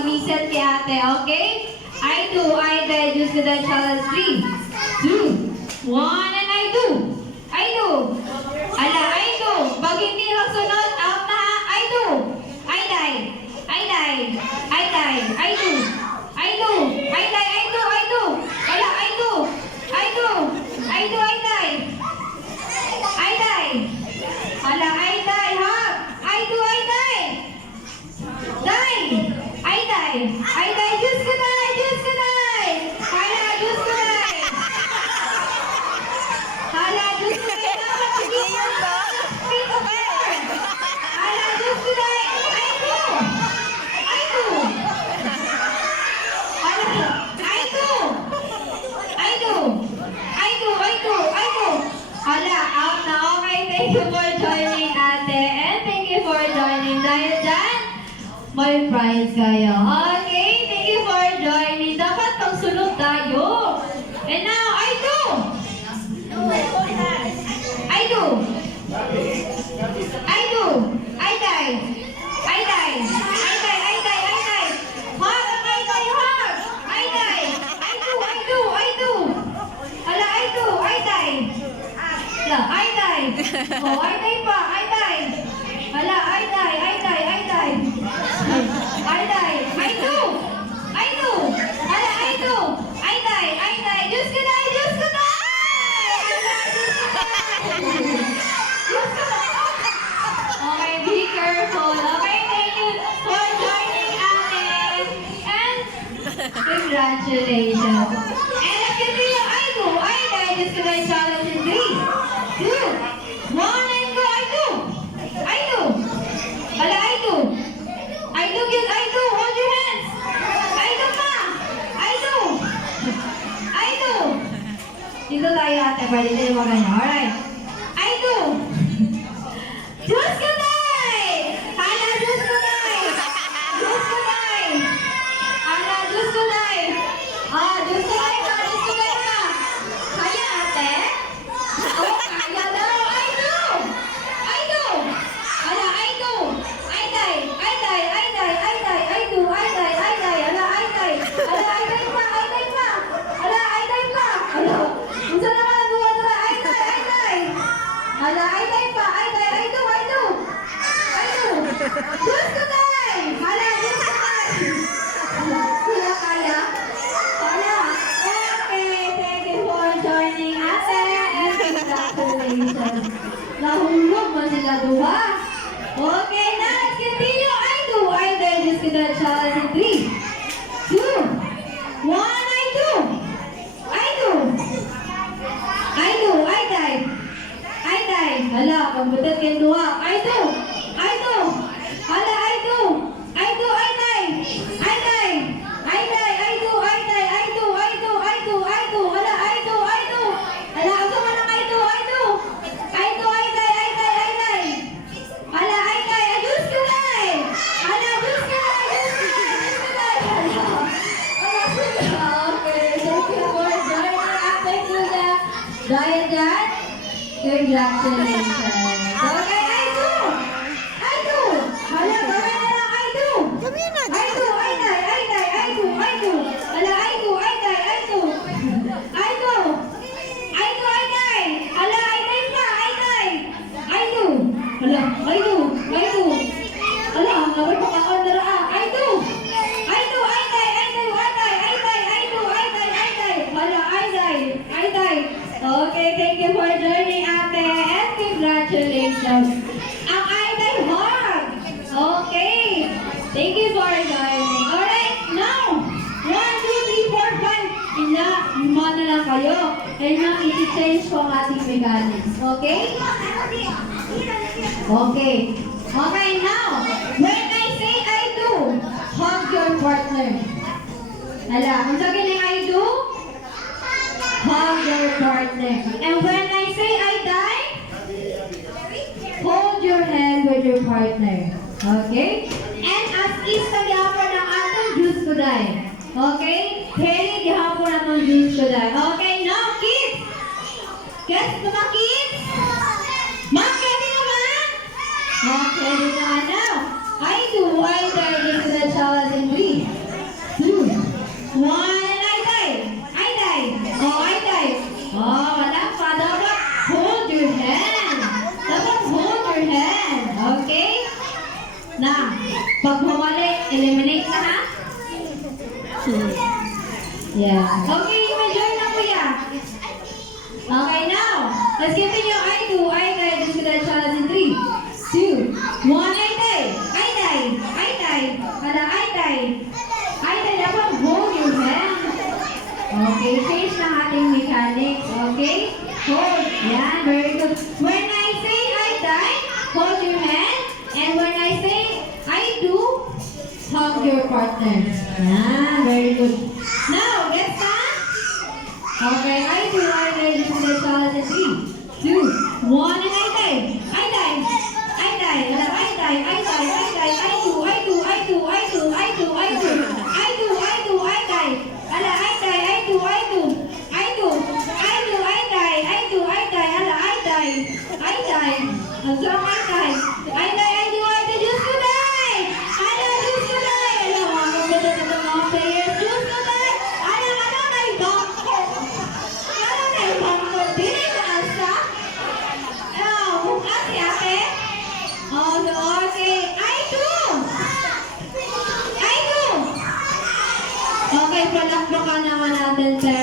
mag-reset kay ate, okay? I do, use ko dahil challenge 3, 2, 1, and I do. Ala, I do. Pag hindi kasunod, out na ha. I do. I die. I do. Ala, I do. I die. Ala, I die, ha? I die. Diyos ko die. Hala, Diyos ko die. Dapat sige mo. Speak of God. Hala, Diyos ko die. I do. Hala, I do. Hala, out na. Okay, thank you for joining ate. And thank you for joining. Dahil dyan, may prize kayo. Okay, thank you for joining. Dapat pagsunod tayo. And now, I do. I die. Hug, ang I die, hug. I die. I do. Hala, I die. Yeah, I die. Oh, I die pa. I die. Hala, I die. I do. Hala, I die. Diyos ko die. Okay, be careful. Okay, thank you for joining ate. And congratulations. And let's continue. I do. I die. Diyos ko die. Challenge in 3, 2, 1, and go. I do. Hala, I do. Kids. I do. Hold your hands. I do pa. I do. Dito tayo ate. Pwede tayo magano. Alright. I do. Diyos ko die. Hala, Diyos ko die. Diyos ko die. Kaya ate? Oh, kaya daw. I do. Hala, I do. I die. Hala, I die. Hala, I die pa. Hala, unsa naman ang duwa dira? I die. Hala, I die pa. I do. Diyos ko die. Hala, Diyos ko die. Hala, kaya? Hala. Okay, thank you for joining ate. And congratulations. Nahulog mo sila duha. Okay, now let's continue. I do. Diyos ko die. Challenge in 3, 2, 1. I die. Hala, pagbutat kayo duha. I do. Hala, I do. I die. Hala, I do. Hala, ako man ang I do. Hala, I die. Diyos ko die. Hala, Diyos ko die. Okay, thank you for joining ate Kuya. Dahil dyan, congratulations. Okay, I do. Hala, gawin na lang, I do. I do. Hala, I do. I die. Hala, I die pa. I do. Hala, I do. Hala, gawin pa ka on dara. I do. I die. Hala, okay, thank you for joining ate. And congratulations. Ang I die hard. Okay. Thank you for joining. Alright, now, 1, 2, 3, 4, 5. Lima na lang kayo. And now, i-change ko ang ating mechanics. Okay? Okay, now, when I say I do, hug your partner. Hala, kung sa kining I do, hug your partner. And when I say I die, hold your hand with your partner. Okay? And as is nagyapon ng atong Diyos ko die. Okay? Carry gihapon atong Diyos ko die. Okay, now kids! Guess mga kids? Mga ready naman? Okay, ready naman now. I do, I die into the chalice in 3, 2, 1, and I die. I die. Oh, I die. Oh, wala pa. Dapat hold your hand. Dapat hold your hand. Okay? Na, pag bumalik, eliminate na ha? Yeah. Okay, you may join na kuya. Okay, now, let's continue. I do, I die into the chalice in 3, 2, 1, I die. I die. I die. Wala, I die. I die. Dapat hold your hand. Okay, change na ating mechanics. Okay? Hold. Yan, very good. When I say I die, hold your hand. And when I say I do, hug your partner. Yan, very good. Now, get that? Okay, I do, I die. This is the challenge in 3, 2, 1, and I die. I die. I die. I die. I die. I die. I do. I do. I do. I do. I do. I do. I do. I do. I die. Ala, I die. I do. I do. I do. I do. I die. I do. I die. Ala, I die. I die. Hanggang I die. I die. I do. I do. Just to die. Ala, just to die. Ala, mga kapatid na mga players. Just to die. Ala, ala na yung bangko. Ala na yung bangko. Dili na asa. Ate, ate. Oh, okay. I do. I do. Okay, palakpakan naman natin, sir.